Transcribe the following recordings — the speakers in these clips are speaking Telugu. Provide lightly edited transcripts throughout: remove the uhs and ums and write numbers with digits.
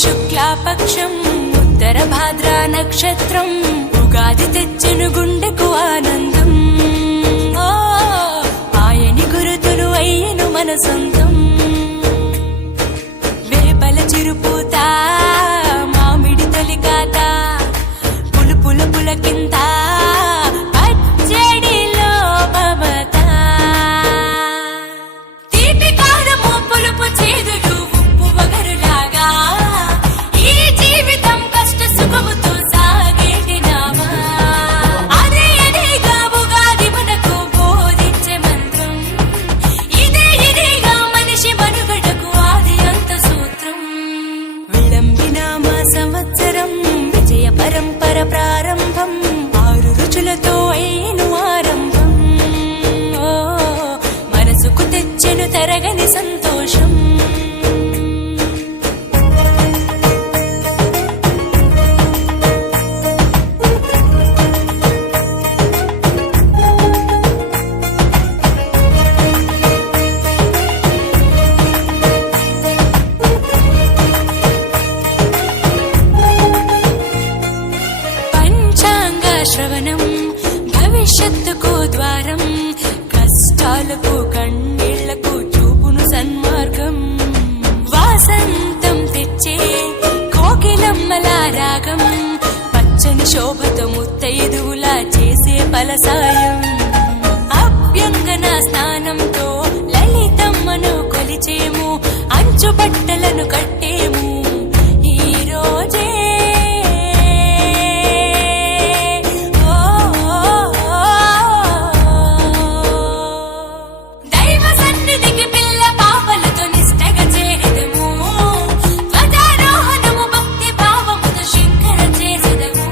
శుక్లాపక్షం ఉత్తర భాద్ర నక్షత్రం ఉగాది తెచ్చెను గుండెకు ఆనందం. ఆయని గురుతులు అయ్యెను మన సొంతం. వేపల చిరుపూత మామిడి తొలికాత పులుపుల పులకింత పచ్చడిలో మమత. తీపి కారము పులుపు చేదులు ఉప్పు వగరులాగా ఈ జీవితం కష్ట సుఖముతో సాగేటి నామా. అదే అదేగా ఉగాది మనకు బోధించే మంత్రం. ఇదేగా మనిషి మనుగడకు ఆది అంత సూత్రం. విళంబినామ సంవత్సరం విజయ పరంపర ప్రారంభం. 6 రుచులతో అయ్యెను ఆరంభం. మనసుకు తెచ్చెను తరగని సంతోషం. పంచాంగ శ్రవణం భవిష్యత్తుకు ద్వారం. కష్టాలకు కన్నీళ్లకు చూపును సన్మార్గం. వాసంతం తెచ్చే కోకిలమ్మల రాగం. పచ్చని శోభతో ముత్తైదువులా చేసే ఫలసాయం. అభ్యంగన స్నానంతో లలితమ్మను కొలిచేము. అంచు బట్టలను కట్టేము ఈ రోజే. దైవ సన్నిధికి పిల్ల పాపలతో నిష్టగా చేరెదము. ధ్వజారోహణము భక్తి భావముతో శంకర చేసెదము.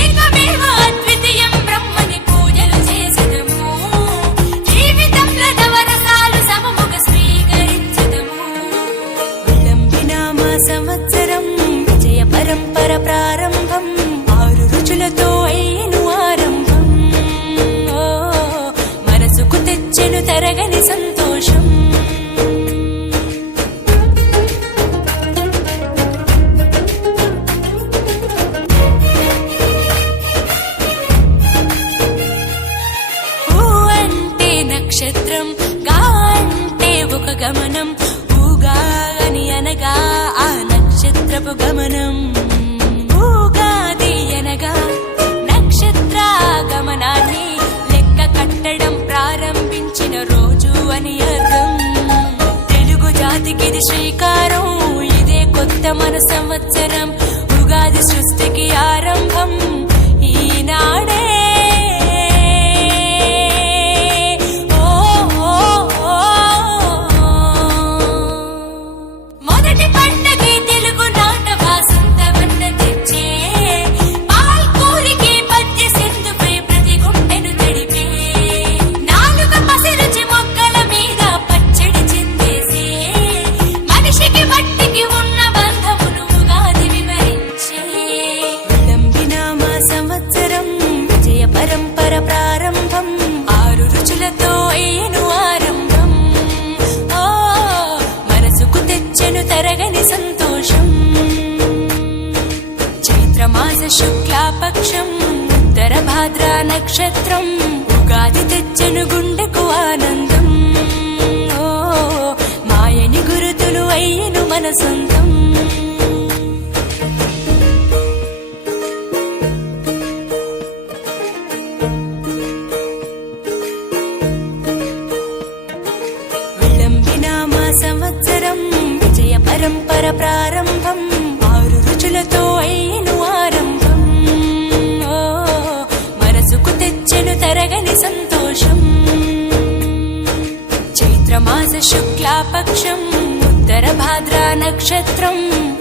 ఏకమేవ అద్వితీయం బ్రహ్మని పూజలు చేసెదము. జీవితంలో నవరసాలు సమముగా స్వీకరించెదము. విళంబినామ సంవత్సరం విజయ పరంపర ప్రారంభం. 6 రుచులతో అయ్యెను ఆరంభం. మనసుకు తెచ్చెను తరగని సంతోషం. ఊ అంటే నక్షత్రం, గా అంటే ఒక గమనం. ఊగా అని అనగా ఆ నక్షత్రపు గమనం. ఊగాది అనగా నక్షత్ర గమనాన్ని లెక్క కట్టడం ప్రారంభించిన రోజు అని అర్థం. తెలుగు జాతికిది శ్రీకారం. ఇదే కొత్త మన సంవత్సరం. ఉగాది సృష్టికి ఆరంభం ఈనాడే. మొదటి పండగే తెలుగు నాట వాసంతవన్న తెచ్చే. పాల్కూరికి పద్య సింధుపై ప్రతి గుండెను తడిపే. నాలుక పసిరుచి మొక్కల మీద పచ్చడి చిందేసే. మనిషికి మట్టికి ఉన్న బంధమును ఉగాది వివరించే. విళంబినామ సంవత్సరం విజయ పరంపర ప్రారంభం. 6 రుచులతో అయ్యెను ఆరంభం. మనసుకు తెచ్చెను తరగని సంతోషం. చైత్రమాస శుక్లాపక్షం ఉత్తర భాద్ర నక్షత్రం ఉగాది తెచ్చెను గుండెకు ఆనందం. మాయని గురుతులు అయ్యెను మన సొంతం. విళంబినామ సంవత్సరం విజయ పరంపర ప్రారంభం. 6 రుచులతో అయ్యెను ఆరంభం. మనసుకు తెచ్చెను తరగని సంతోషం. చైత్రమాస శుక్లాపక్షం ఉత్తర భాద్ర నక్షత్రం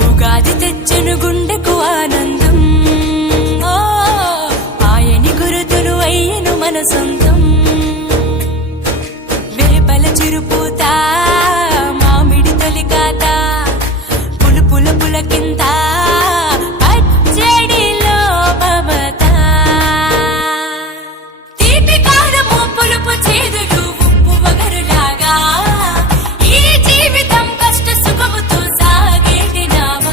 ఉగాది తెచ్చెను గుండెకు ఆనందం. ఆయని గురుతులు అయ్యెను మన సొంతం. వేపల చిరుపూత మామిడి తొలికాత పులుపుల పులకింత పచ్చడిలో మమత. తీపి కారము పులుపు చేదులు ఉప్పు వగరులాగా ఈ జీవితం కష్ట సుఖముతో సాగేటి నామా.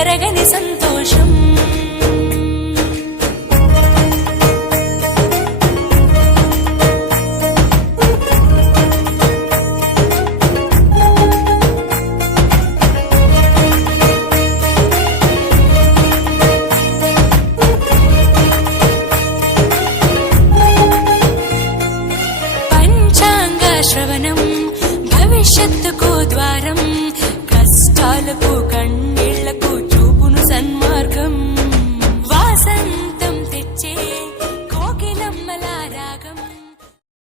తరగని సంతోషం. పంచాంగ శ్రవణం భవిష్యత్తుకు ద్వారం, కష్టాలకు